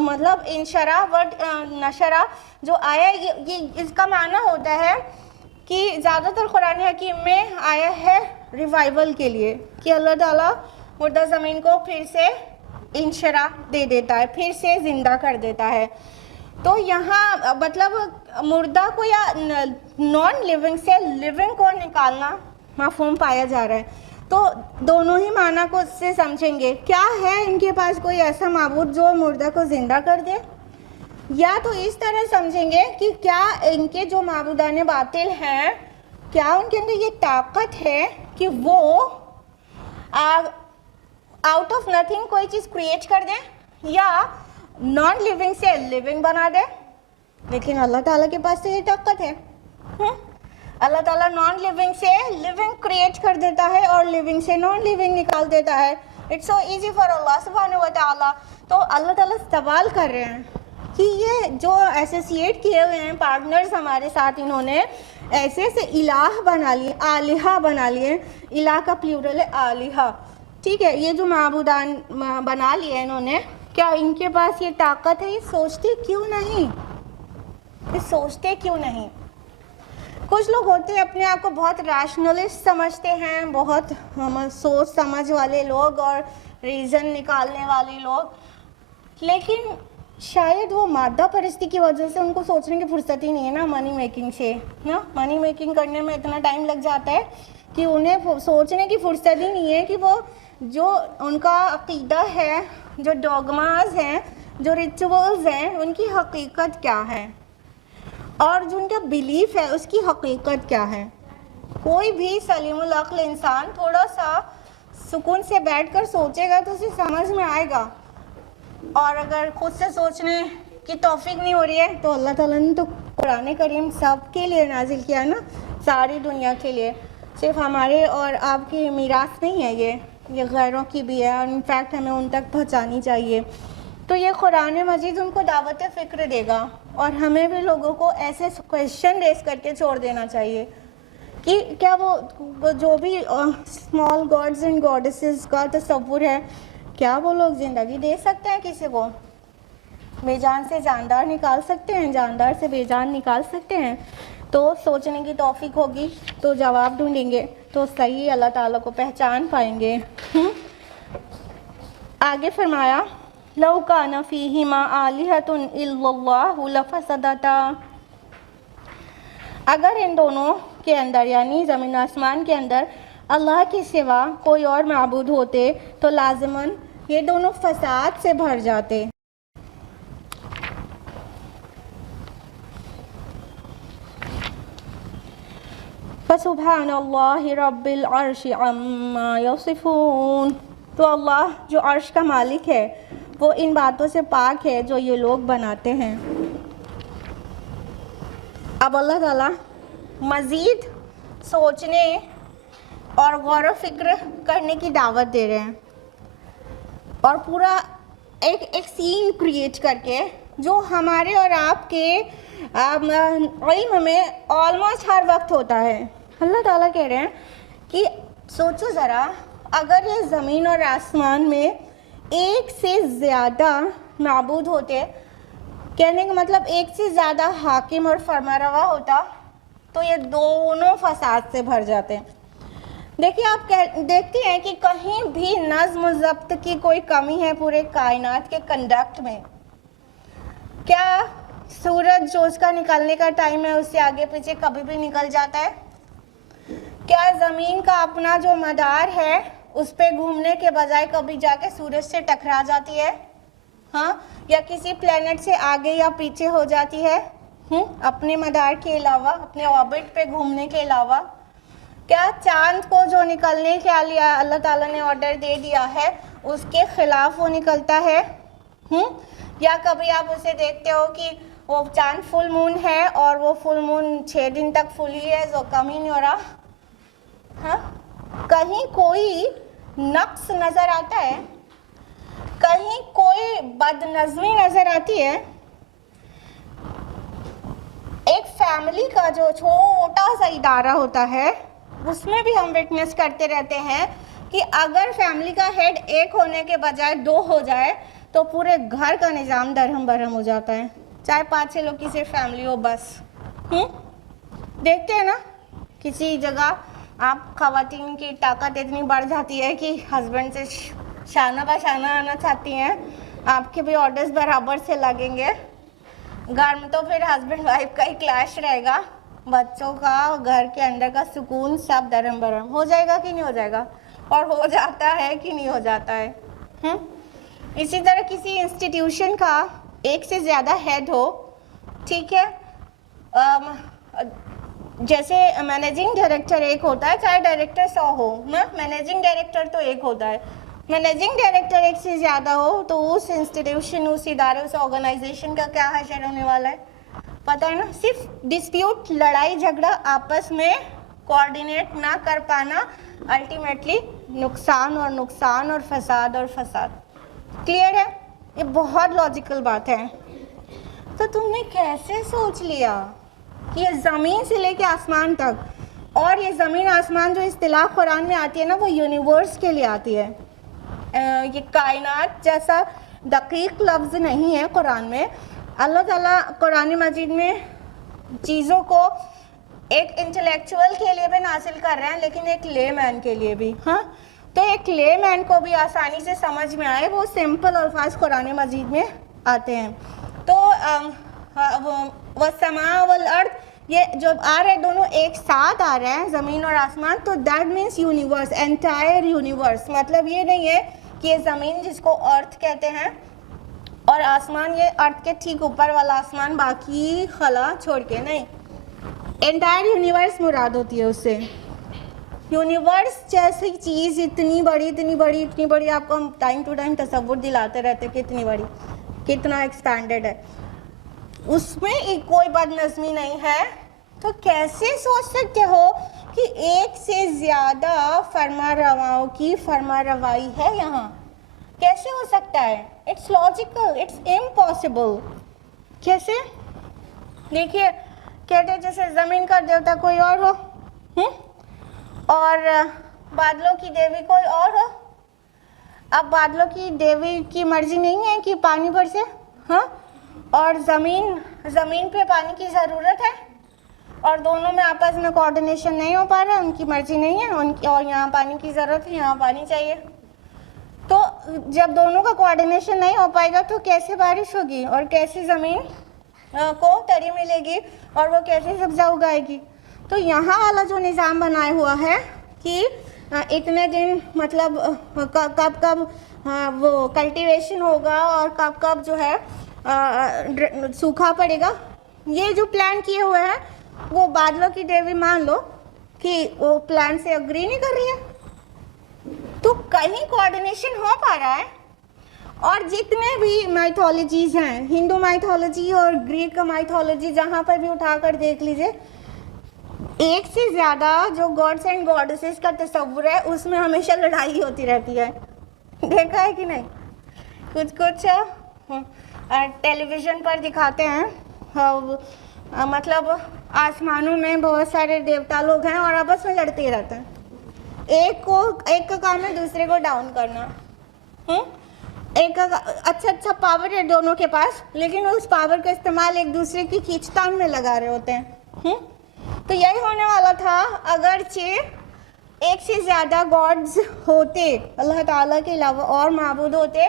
مطلب انشرا ورڈ نشرا جو آیا یہ اس کا معنی ہوتا ہے کہ زیادہ تر قرآن حکیم میں آیا ہے ریوائول کے لیے، کہ اللہ تعالیٰ مردہ زمین کو پھر سے انشرا دے دیتا ہے، پھر سے زندہ کر دیتا ہے. تو یہاں مطلب مردہ کو یا نان لیونگ سے لیونگ کو نکالنا مفہوم پایا جا رہا ہے. تو دونوں ہی معنی کو اس سے سمجھیں گے. کیا ہے ان کے پاس کوئی ایسا معبود جو مردہ کو زندہ کر دے؟ یا تو اس طرح سمجھیں گے کہ کیا ان کے جو معبودان باطل ہیں کیا ان کے اندر یہ طاقت ہے کہ وہ آؤٹ آف نتھنگ کوئی چیز کریٹ کر دیں یا نان لیونگ سے لیونگ بنا دے؟ لیکن اللہ تعالیٰ کے پاس تو یہ طاقت ہے. اللہ تعالیٰ نان لیونگ سے لیونگ کریٹ کر دیتا ہے اور لیونگ سے نان لیونگ نکال دیتا ہے. اٹس سو ایزی فار اللہ سبحانہ و تعالیٰ. تو اللہ تعالیٰ سوال کر رہے ہیں کہ یہ جو ایسوسیٹ کیے ہوئے ہیں پارٹنرز ہمارے ساتھ، انہوں نے ایسے ایسے الہ بنا لیے، آلہہ بنا لیے. الہ کا پلیورل ہے آلہہ، ٹھیک ہے. یہ جو معبودان بنا لیے انہوں نے، کیا ان کے پاس یہ طاقت ہے؟ یہ سوچتے کیوں نہیں؟ یہ سوچتے کیوں نہیں؟ کچھ لوگ ہوتے ہیں اپنے آپ کو بہت ریشنلسٹ سمجھتے ہیں، بہت سوچ سمجھ والے لوگ اور ریزن نکالنے والے لوگ، لیکن شاید وہ مادہ پرستی کی وجہ سے ان کو سوچنے کی فرصت ہی نہیں ہے نا منی میکنگ سے. نا منی میکنگ کرنے میں اتنا ٹائم لگ جاتا ہے کہ انہیں سوچنے کی فرصت ہی نہیں ہے کہ وہ جو ان کا عقیدہ ہے، جو ڈوگماز ہیں، جو ریچولز ہیں، ان کی حقیقت کیا ہے اور جو ان کا بیلیف ہے اس کی حقیقت کیا ہے. کوئی بھی سلیم العقل انسان تھوڑا سا سکون سے بیٹھ کر سوچے گا تو اسے سمجھ میں آئے گا. اور اگر خود سے سوچنے کی توفیق نہیں ہو رہی ہے تو اللہ تعالیٰ نے تو قرآن کریم سب کے لیے نازل کیا ہے نا، ساری دنیا کے لیے. صرف ہمارے اور آپ کی میراث نہیں ہے، یہ غیروں کی بھی ہے، اور انفیکٹ ہمیں ان تک پہنچانی چاہیے. تو یہ قرآن مجید ان کو دعوت فکر دے گا، اور ہمیں بھی لوگوں کو ایسے کویشچن ریز کر کے چھوڑ دینا چاہیے کہ کیا وہ جو بھی اسمال گاڈز اینڈ گاڈسز کا تصور ہے، کیا وہ لوگ زندگی دے سکتے ہیں کسی کو؟ بے جان سے جاندار نکال سکتے ہیں، جاندار سے بے جان نکال سکتے ہیں؟ تو سوچنے کی توفیق ہوگی تو جواب ڈھونڈیں گے تو صحیح اللہ تعالیٰ کو پہچان پائیں گے. آگے فرمایا لو کان فیہما آلہۃ الا اللہ لفسدتا. اگر ان دونوں کے اندر یعنی زمین آسمان کے اندر اللہ کے سوا کوئی اور معبود ہوتے تو لازماً یہ دونوں فساد سے بھر جاتے. فسبحان اللہ رب العرش عما یصفون. تو اللہ جو عرش کا مالک ہے وہ ان باتوں سے پاک ہے جو یہ لوگ بناتے ہیں۔ اب اللہ تعالیٰ مزید سوچنے اور غور و فکر کرنے کی دعوت دے رہے ہیں، اور پورا ایک سین کریٹ کر کے جو ہمارے اور آپ کے علم میں آلموسٹ ہر وقت ہوتا ہے۔ اللہ تعالیٰ کہہ رہے ہیں کہ سوچو ذرا، اگر یہ زمین اور آسمان میں ایک سے زیادہ معبود ہوتے، کہنے کا مطلب ایک سے زیادہ حاکم اور فرمانروا ہوتا، تو یہ دونوں فساد سے بھر جاتے ہیں۔ دیکھیے، آپ دیکھتی ہیں کہ کہیں بھی نظم و ضبط کی کوئی کمی ہے پورے کائنات کے کنڈکٹ میں؟ کیا سورج جو اس کا نکلنے کا ٹائم ہے اس سے آگے پیچھے کبھی بھی نکل جاتا ہے؟ کیا زمین کا اپنا جو مدار ہے اس پہ گھومنے کے بجائے کبھی جا کے سورج سے ٹکرا جاتی ہے؟ ہاں، یا کسی پلینٹ سے آگے یا پیچھے ہو جاتی ہے اپنے مدار کے علاوہ، اپنے آربٹ پہ گھومنے کے علاوہ؟ کیا چاند کو جو نکلنے کے لیے اللہ تعالیٰ نے آرڈر دے دیا ہے اس کے خلاف وہ نکلتا ہے؟ یا کبھی آپ اسے دیکھتے ہو کہ وہ چاند فل مون ہے اور وہ فل مون 6 دن تک فل ہی ہے، جو کم ہی نہیں ہو رہا؟ ہاں، کہیں کوئی نقص نظر آتا ہے؟ کہیں کوئی بد نظمی نظر آتی ہے؟ ایک فیملی کا جو چھوٹا سا ادارہ ہوتا ہے اس میں بھی ہم وٹنس کرتے رہتے ہیں کہ اگر فیملی کا ہیڈ ایک ہونے کے بجائے 2 ہو جائے تو پورے گھر کا نظام درہم برہم ہو جاتا ہے، چاہے 5-6 لوگ کی صرف فیملی ہو بس۔ دیکھتے ہیں نا، کسی جگہ آپ خواتین کی طاقت اتنی بڑھ جاتی ہے کہ ہسبینڈ سے شانہ بہ شانہ آنا چاہتی ہیں، آپ کے بھی آرڈرز برابر سے لگیں گے، گھر میں تو پھر ہسبینڈ وائف کا ہی کلیش رہے گا، بچوں کا، گھر کے اندر کا سکون سب درہم برہم ہو جائے گا کہ نہیں ہو جائے گا؟ اور ہو جاتا ہے کہ نہیں ہو جاتا ہے؟ اسی طرح کسی انسٹیٹیوشن کا ایک سے زیادہ ہیڈ ہو، ٹھیک ہے، جیسے مینیجنگ ڈائریکٹر ایک ہوتا ہے، چاہے ڈائریکٹر 100 ہو نا، مینیجنگ ڈائریکٹر تو ایک ہوتا ہے، مینیجنگ ڈائریکٹر ایک سے زیادہ ہو تو اس انسٹیٹیوشن، اس ادارے، اس آرگنائزیشن کا کیا حشر ہونے والا ہے پتہ ہے نا؟ صرف ڈسپیوٹ، لڑائی جھگڑا، آپس میں کوآرڈینیٹ نہ کر پانا، الٹیمیٹلی نقصان اور نقصان اور فساد اور فساد۔ کلیئر ہے؟ یہ بہت لاجیکل بات ہے۔ تو تم نے کیسے سوچ لیا کہ یہ زمین سے لے کے آسمان تک، اور یہ زمین آسمان جو اصطلاح قرآن میں آتی ہے نا، وہ یونیورس کے لیے آتی ہے، یہ کائنات جیسا دقیق لفظ نہیں ہے قرآن میں۔ اللہ تعالیٰ قرآن مجید میں چیزوں کو ایک انٹلیکچوئل کے لیے بھی نازل کر رہے ہیں، لیکن ایک لے مین کے لیے بھی، ہاں، تو ایک لے مین کو بھی آسانی سے سمجھ میں آئے وہ سمپل الفاظ قرآن مجید میں آتے ہیں۔ تو والسماء والارض، یہ جو آ رہے ہیں دونوں ایک ساتھ آ رہے ہیں، زمین اور آسمان، تو that means universe, entire universe. مطلب یہ نہیں ہے کہ یہ زمین جس کو ارتھ کہتے ہیں اور آسمان یہ ارتھ کے ٹھیک اوپر والا آسمان، باقی خلا چھوڑ کے، نہیں، انٹائر یونیورس مراد ہوتی ہے اس سے۔ یونیورس جیسی چیز اتنی بڑی، آپ کو ہم ٹائم ٹو ٹائم تصور دلاتے رہتے کہ اتنی بڑی، کتنا ایکسپینڈڈ ہے، اس میں کوئی بد نظمی نہیں ہے، تو کیسے سوچ سکتے ہو کہ ایک سے زیادہ فرما رواؤں کی فرما روائی ہے یہاں؟ کیسے ہو سکتا ہے؟ It's logical, it's impossible. کیسے؟ دیکھیے، کہتے جیسے زمین کا دیوتا کوئی اور ہو، اور بادلوں کی دیوی کوئی اور ہو۔ اب بادلوں کی دیوی کی مرضی نہیں ہے کہ پانی برسے، ہاں، اور زمین پہ پانی کی ضرورت ہے، اور دونوں میں آپس میں کوآرڈینیشن نہیں ہو پا رہا، ان کی مرضی نہیں ہے، اور یہاں پانی کی ضرورت ہے، یہاں پانی چاہیے۔ تو جب دونوں کا کوآرڈینیشن نہیں ہو پائے گا تو کیسے بارش ہوگی، اور کیسے زمین کو تری ملے گی، اور وہ کیسے سبزہ اگائے گی؟ تو یہاں والا جو نظام بنایا ہوا ہے کہ اتنے دن، مطلب کب وہ کلٹیویشن ہوگا اور کب جو ہے سوکھا پڑے گا، یہ جو پلان کیے ہوئے ہیں، وہ بادلوں کی دیوی مان لو کہ وہ پلان سے اگری نہیں کر رہی ہے، تو کہیں کوآرڈینیشن ہو پا رہا ہے، اور جتنے بھی مائتھولوجیز ہیں، ہندو مائتھولوجی اور گریک مائتھولوجی، جہاں پر بھی اٹھا کر دیکھ لیجئے، ایک سے زیادہ جو گاڈس اینڈ گاڈسز کا تصور ہے اس میں ہمیشہ لڑائی ہوتی رہتی ہے. دیکھا ہے کہ نہیں؟ کچھ ٹیلی ویژن پر دکھاتے ہیں، مطلب آسمانوں میں بہت سارے دیوتا لوگ ہیں اور آپس میں لڑتے رہتے ہیں. ایک کا کام ہے دوسرے کو ڈاؤن کرنا. ایک اچھا پاور ہے دونوں کے پاس، لیکن اس پاور کا استعمال ایک دوسرے کی کھینچتان میں لگا رہے ہوتے ہیں. تو یہی ہونے والا تھا اگرچہ ایک سے زیادہ گاڈز ہوتے، اللہ تعالیٰ کے علاوہ اور معبود ہوتے،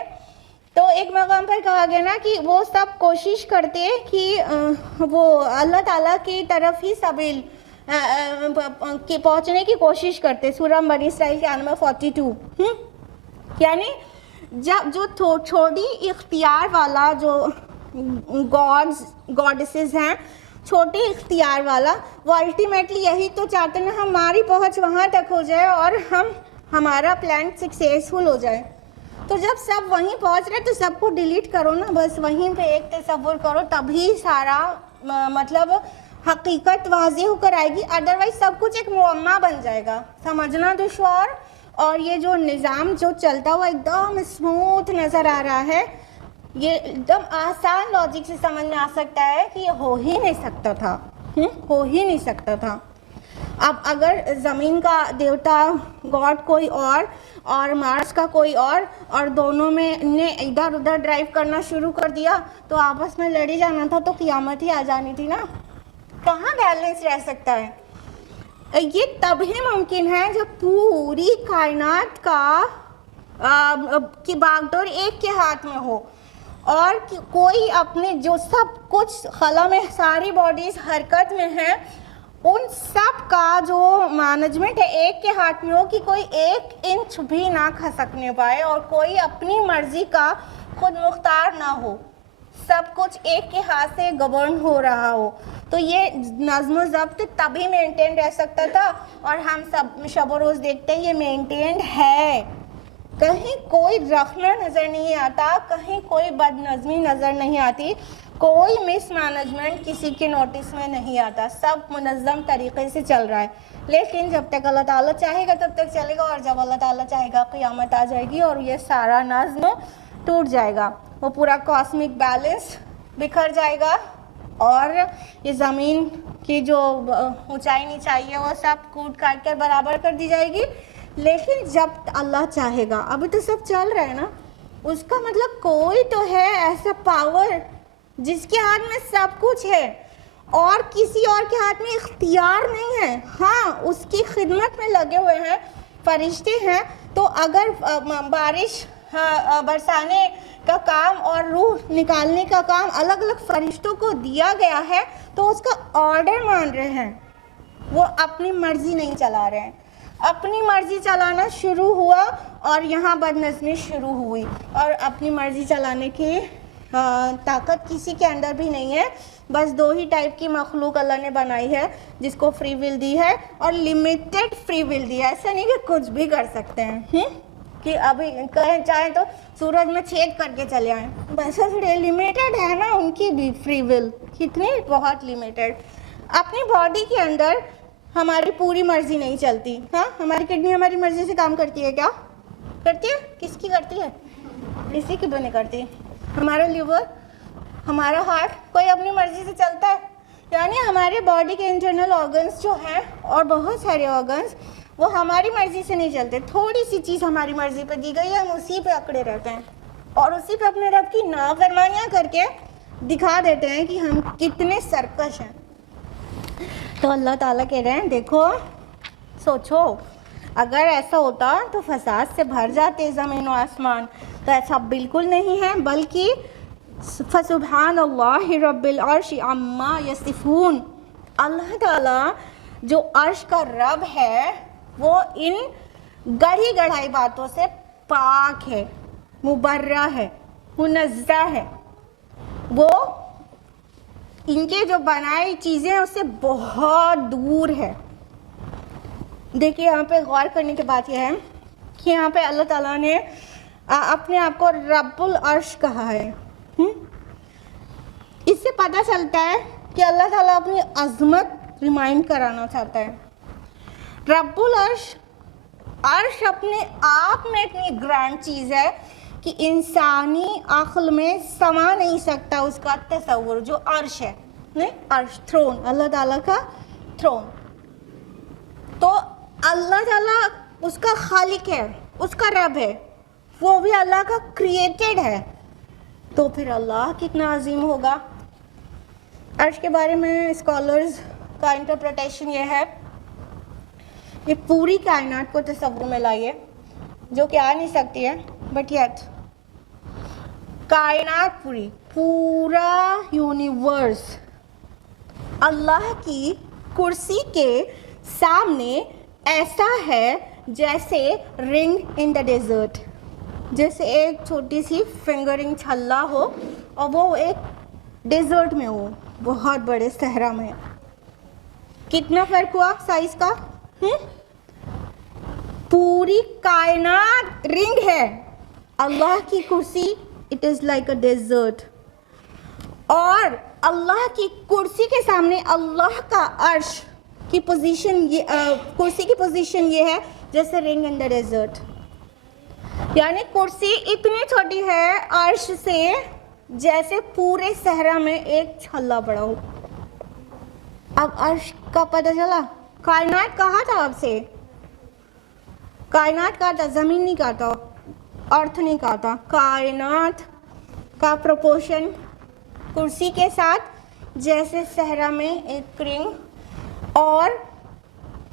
تو ایک مقام پر کہا گیا نا کہ وہ سب کوشش کرتے کہ وہ اللہ تعالیٰ کی طرف ہی سبیل پہنچنے کی کوشش کرتے. سورہ بنی اسرائیل کے آیت نمبر 42. یعنی جو چھوٹی اختیار والا جو گاڈسز ہیں، چھوٹی اختیار والا، وہ الٹیمیٹلی یہی تو چاہتے ہیں ہماری پہنچ وہاں تک ہو جائے اور ہمارا پلان سکسیسفل ہو جائے. تو جب سب وہیں پہنچ رہے تو سب کو ڈیلیٹ کرو نا، بس وہیں پہ ایک تصور کرو، تبھی سارا مطلب حقیقت واضح ہو کر آئے گی. ادروائز سب کچھ ایک معمہ بن جائے گا، سمجھنا دشوار. اور یہ جو نظام جو چلتا ہوا ایک دم اسموتھ نظر آ رہا ہے، یہ ایک دم آسان لاجک سے سمجھ میں آ سکتا ہے کہ یہ ہو ہی نہیں سکتا تھا، ہو ہی نہیں سکتا تھا. اب اگر زمین کا دیوتا گاڈ کوئی اور مارس کا کوئی اور دونوں میں نے ادھر ادھر ڈرائیو کرنا شروع کر دیا تو آپس میں لڑی جانا تھا، تو قیامت ہی آ جانی تھی نا. کہاں بیلنس رہ سکتا ہے؟ یہ تبھی ممکن ہے جب پوری کائنات کی باغ ڈور ایک کے ہاتھ میں ہو، اور کوئی اپنے جو سب کچھ خلا میں ساری باڈیز حرکت میں ہیں، ان سب کا جو مینجمنٹ ہے ایک کے ہاتھ میں ہو کہ کوئی 1 انچ بھی نہ کھسکنے پائے اور کوئی اپنی مرضی کا خود مختار نہ ہو، سب کچھ ایک کے ہاتھ سے گورن ہو رہا ہو. تو یہ نظم و ضبط تبھی مینٹین رہ سکتا تھا، اور ہم سب شب و روز دیکھتے ہیں یہ مینٹینڈ ہے. کہیں کوئی رخنا نظر نہیں آتا، کہیں کوئی بد نظمی نظر نہیں آتی، کوئی مس مینجمنٹ کسی کے نوٹس میں نہیں آتا، سب منظم طریقے سے چل رہا ہے. لیکن جب تک اللہ تعالیٰ چاہے گا تب تک چلے گا، اور جب اللہ تعالیٰ چاہے گا قیامت آ جائے گی اور یہ سارا نظم ٹوٹ جائے گا، وہ پورا کاسمک بیلنس بکھر جائے گا، اور یہ زمین کی جو اونچائی نیچائی ہے وہ سب کوٹ کاٹ کر برابر کر دی جائے گی. لیکن جب اللہ چاہے گا، ابھی تو سب چل رہا ہے نا، اس کا مطلب کوئی تو ہے ایسا پاور جس کے ہاتھ میں سب کچھ ہے اور کسی اور کے ہاتھ میں اختیار نہیں ہے. ہاں اس کی خدمت میں لگے ہوئے ہیں فرشتے ہیں. تو اگر بارش برسانے کا کام اور روح نکالنے کا کام الگ الگ فرشتوں کو دیا گیا ہے تو اس کا آرڈر مان رہے ہیں، وہ اپنی مرضی نہیں چلا رہے ہیں. اپنی مرضی چلانا شروع ہوا اور یہاں بد نظمی شروع ہوئی، اور اپنی مرضی چلانے کی طاقت کسی کے اندر بھی نہیں ہے. بس 2 ہی ٹائپ کی مخلوق اللہ نے بنائی ہے، جس کو فری ول دی ہے اور لمیٹڈ فری ول دی ہے. ایسا نہیں کہ کچھ بھی کر سکتے ہیں کہ ابھی کہیں چاہیں تو سورج میں چھید کر کے چلے آئیں، بس لمیٹڈ ہے نا ان کی بھی فری ول، کتنی بہت لمیٹڈ. اپنی باڈی کے اندر ہماری پوری مرضی نہیں چلتی. ہاں ہماری کڈنی ہماری مرضی سے کام کرتی ہے کیا؟ کرتی ہے؟ کس کی کرتی ہے؟ کسی کی بھی نہیں کرتی. ہمارا لیور، ہمارا ہارٹ، کوئی اپنی مرضی سے چلتا ہے؟ یعنی ہمارے باڈی کے انٹرنل آرگنز جو ہیں اور بہت سارے آرگنز وہ ہماری مرضی سے نہیں چلتے. تھوڑی سی چیز ہماری مرضی پہ دی گئی ہے، ہم اسی پہ اکڑے رہتے ہیں اور اسی پہ اپنے رب کی نافرمانیاں کر کے دکھا دیتے ہیں کہ ہم کتنے سرکش ہیں. تو اللہ تعالیٰ کہہ رہے ہیں دیکھو، سوچو، اگر ایسا ہوتا تو فساد سے بھر جاتے زمین و آسمان. تو ایسا بالکل نہیں ہے، بلکہ فسبحان اللہ رب العرش عما یصفون، اللہ تعالیٰ جو عرش کا رب ہے وہ ان گڑھی گڑھائی باتوں سے پاک ہے، مبرہ ہے، منزہ ہے. وہ ان کے جو بنائی چیزیں ہیں اس سے بہت دور ہے. دیکھیے یہاں پہ غور کرنے کی بات یہ ہے کہ یہاں پہ اللہ تعالیٰ نے اپنے آپ کو رب العرش کہا ہے. اس سے پتہ چلتا ہے کہ اللہ تعالیٰ اپنی عظمت ریمائنڈ کرانا چاہتا ہے. رب العرش، عرش اپنے آپ میں اتنی گرانڈ چیز ہے کہ انسانی عقل میں سما نہیں سکتا اس کا تصور. جو عرش ہے، نہیں عرش، تھرون، اللہ تعالیٰ کا تھرون. تو اللہ تعالیٰ اس کا خالق ہے، اس کا رب ہے، وہ بھی اللہ کا کریٹڈ ہے. تو پھر اللہ کتنا عظیم ہوگا. عرش کے بارے میں اسکالرز کا انٹرپریٹیشن یہ ہے، یہ پوری کائنات کو تصور میں لائیے جو کہ آ نہیں سکتی ہے، بٹ یٹ کائنات پورا یونیورس اللہ کی کرسی کے سامنے ایسا ہے جیسے رنگ ان دا ڈیزرٹ. جیسے ایک چھوٹی سی فنگرنگ چھلا ہو اور وہ ایک ڈیزرٹ میں ہو، بہت بڑے صحرا میں. کتنا فرق ہوا سائز کا؟ پوری کائنات رنگ ہے، اللہ کی کرسی it is like a desert. اور اللہ کی کرسی کے سامنے اللہ کا عرش کی پوزیشن، کرسی کی پوزیشن یہ ہے جیسے رنگ ان دا ڈیزرٹ. یعنی کرسی اتنی چھوٹی ہے عرش سے جیسے پورے صحرا میں ایک چھلا پڑا ہو. اب عرش کا پتہ چلا. کائنات کہاں تھا اب سے؟ کائنات کہاں تھا؟ زمین نہیں کہا تھا، ارتھ نہیں کہا تھا. کائنات کا پروپورشن کرسی کے ساتھ جیسے صحرا میں ایک رنگ، اور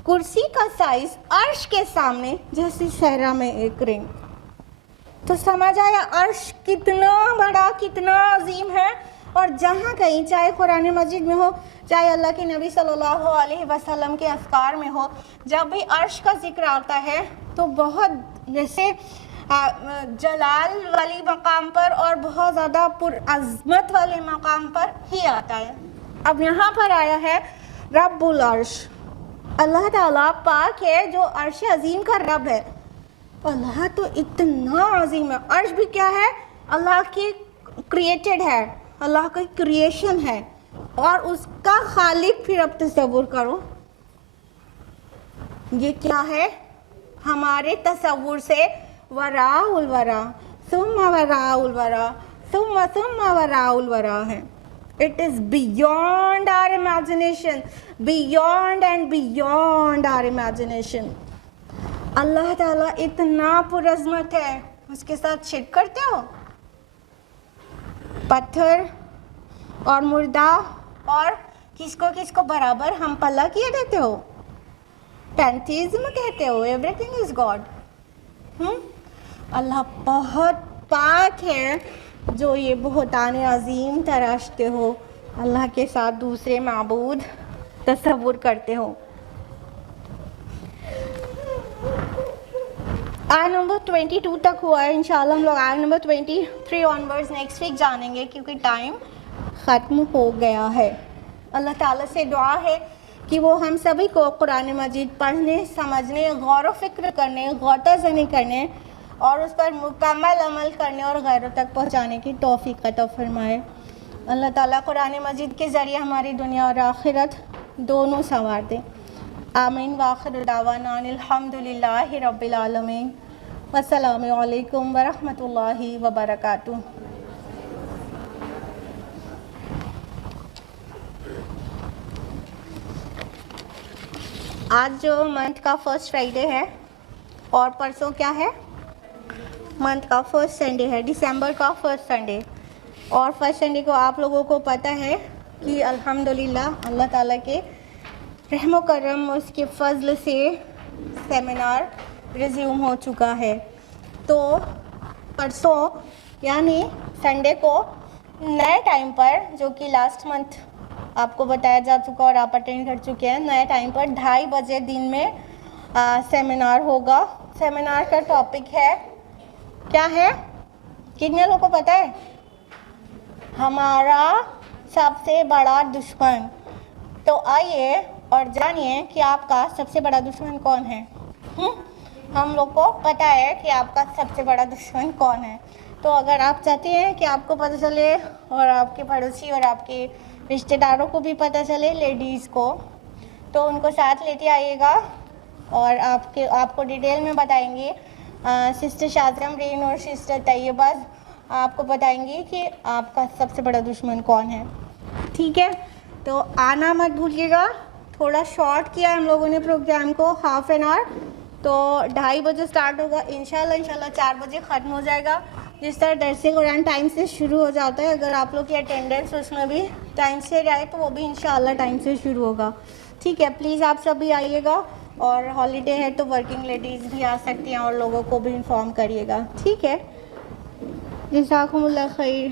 کرسی کا سائز عرش کے سامنے جیسے صحرا میں ایک رنگ. تو سمجھ آیا عرش کتنا بڑا، کتنا عظیم ہے. اور جہاں کہیں، چاہے قرآن مجید میں ہو، چاہے اللہ کے نبی صلی اللہ علیہ وسلم کے اذکار میں ہو، جب بھی عرش کا ذکر آتا ہے تو بہت جیسے جلال والی مقام پر اور بہت زیادہ پرعظمت والے مقام پر ہی آتا ہے. اب یہاں پر آیا ہے رب العرش. اللہ تعالیٰ پاک ہے جو عرش عظیم کا رب ہے. اللہ تو اتنا عظیم ہے. عرش بھی کیا ہے؟ اللہ کی کریٹڈ ہے، اللہ کی کریشن ہے، اور اس کا خالق پھر اب تصور کرو یہ کیا ہے؟ ہمارے تصور سے وراء الورا، ثم وراء الورا، ثم وراء الورا ہے. It is beyond our imagination, beyond and beyond our imagination. اللہ تعالیٰ اتنا پرعظمت ہے، اس کے ساتھ شرک کرتے ہو؟ پتھر اور مردہ اور کس کو برابر ہم پلہ کیے دیتے ہو؟ پینتھیزم کہتے ہو، ایوری تھنگ از گاڈ. اللہ بہت پاک ہے جو یہ بہتان عظیم تراشتے ہو، اللہ کے ساتھ دوسرے معبود تصور کرتے ہو. آیت نمبر 22 تک ہوا ہے. انشاءاللہ ہم لوگ آیت نمبر 23 آنورڈز نیکسٹ ویک جانیں گے کیونکہ ٹائم ختم ہو گیا ہے. اللہ تعالیٰ سے دعا ہے کہ وہ ہم سبھی کو قرآن مجید پڑھنے، سمجھنے، غور و فکر کرنے، غوطہ زنی کرنے اور اس پر مکمل عمل کرنے اور غیروں تک پہنچانے کی توفیق عطا فرمائے. اللہ تعالیٰ قرآن مجید کے ذریعے ہماری دنیا اور آخرت دونوں سنوار دے. آمین. وآخر دعوانا الحمدللہ رب العالمین. والسلام علیکم ورحمۃ اللہ وبرکاتہ. آج جو منتھ کا فرسٹ فرائیڈے ہے اور پرسوں کیا ہے؟ منتھ کا فرسٹ سنڈے ہے، دسمبر کا فرسٹ سنڈے. اور فرسٹ سنڈے کو آپ لوگوں کو پتہ ہے کہ الحمدللہ اللہ تعالیٰ کے رحم و کرم، اس کے فضل سے سیمینار ریزیوم ہو چکا ہے. تو پرسوں یعنی سنڈے کو نئے ٹائم پر، جو کہ لاسٹ منتھ آپ کو بتایا جا چکا اور آپ اٹینڈ کر چکے ہیں، نئے ٹائم پر 2:30 بجے دن میں سیمینار ہوگا. سیمینار کا ٹاپک ہے کیا ہے؟ کتنے لوگوں کو پتہ ہے؟ ہمارا سب سے بڑا دشمن. تو آئیے اور جانیے کہ آپ کا سب سے بڑا دشمن کون ہے. ہم لوگ کو پتہ ہے کہ آپ کا سب سے بڑا دشمن کون ہے. تو اگر آپ چاہتے ہیں کہ آپ کو پتہ چلے اور آپ کے پڑوسی اور آپ کے رشتہ داروں کو بھی پتہ چلے, لیڈیز کو, تو ان کو ساتھ لیتے آئیے گا اور آپ کو ڈیٹیل میں بتائیں گے. سسٹر شاذرہ مرین اور سسٹر طیبہ آپ کو بتائیں گی کہ آپ کا سب سے بڑا دشمن کون ہے. ٹھیک ہے, تو آنا مت بھولیے گا. تھوڑا شارٹ کیا ہم لوگوں نے پروگرام کو, ہاف این آور. تو 2:30 بجے اسٹارٹ ہوگا انشاءاللہ 4 بجے ختم ہو جائے گا. جس طرح درس قرآن ٹائم سے شروع ہو جاتا ہے, اگر آپ لوگ کی اٹینڈنس اس میں بھی ٹائم سے رہے تو وہ بھی انشاءاللہ ٹائم سے شروع ہوگا. ٹھیک ہے, پلیز آپ سب بھی آئیے گا. اور ہالیڈے ہے تو ورکنگ لیڈیز بھی آ سکتی ہیں اور لوگوں کو بھی انفارم کریے گا. ٹھیک ہے, جزاکم اللہ خیر.